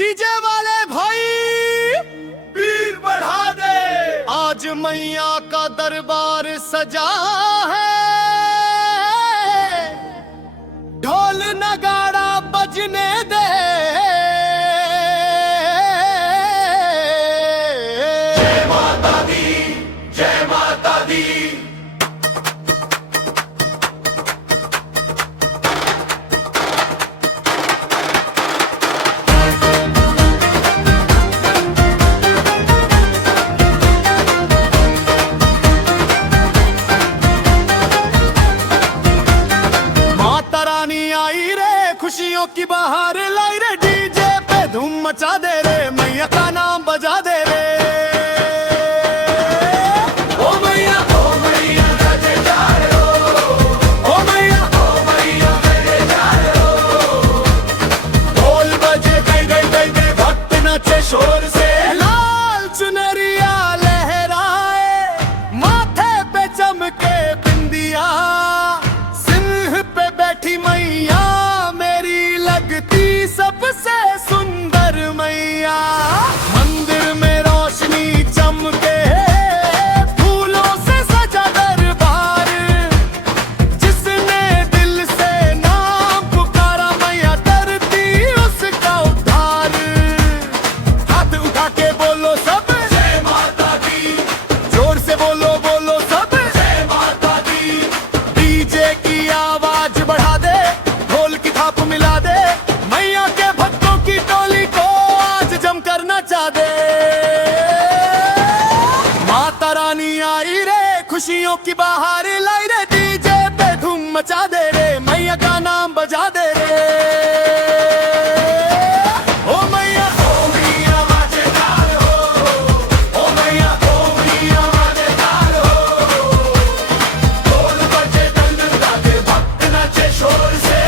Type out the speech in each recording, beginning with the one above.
DJ वाले भाई पीर बढ़ा दे। आज मैया का दरबार सजा है, ढोल नगाड़ा बजने दे। जय माता दी, जय माता दी। खुशियों की बहार लाई रे, डीजे पे धूम मचा दे रे, मैया का नाम बजा दे रे। ओ मैया राजे जा रहे हो। ओ मैया मेरे जा रहे हो। ढोल बजे गई गई गई गई, भक्त नाचे शोर से। लाल चुनरिया लहराए, माथे पे चमके बिंदिया, सिंह पे बैठी मैया लगती सबसे सुंदर मैया। मंदिर में रोशनी चमके, फूलों से सजा दरबार, जिसने दिल से नाम पुकारा मैया करती उसका उद्धार। हाथ उठा के बोलो सब जय माता दी, जोर से बोलो बोलो सब जय माता दी। डीजे की आवाज बढ़ा दे, ढोल की थाप मिला दे, मैया के भक्तों की टोली को आज जम कर नचा दे। माता रानी आई रे, खुशियों की बहार लाई रे, डीजे पे धूम मचा दे रे, मैया का नाम बजा दे रे। ओ मैया मजेदार हो। ओ मैया मजेदार हो। ढोल बजे दंड लागे, भक्त नाचे शोर से।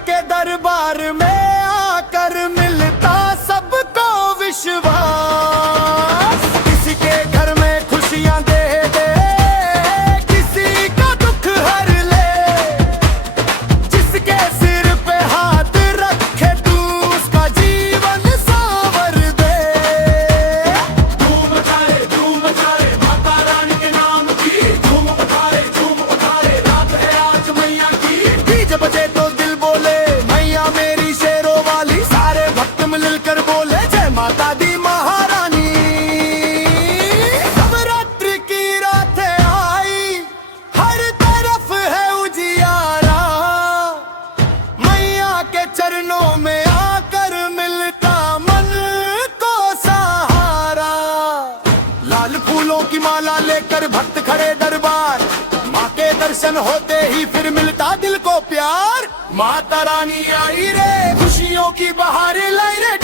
के दरबार में आकर मिलता सबको विश्वास। किसी के घर में खुशियां दे दे, किसी का दुख हर ले, जिसके सिर पे हाथ रखे तू उसका जीवन सांवर दे। धूम मचाए माता रानी के नाम की। धूम उठाए रात है आज मैया की। डीजे बजे तो दिल बोले मैया मेरी शेरों वाली, सारे भक्त मिलकर बोले जय माता दी महारानी। नवरात्रि की रातें आई, हर तरफ है उजियारा, मैया के चरणों में आकर मिलता मन को सहारा। लाल फूलों की माला लेकर भक्त खड़े दरबार, माँ के दर्शन होते ही फिर मिलता दिल को प्यार। माता रानी आई रे, खुशियों की बहार लाई रे,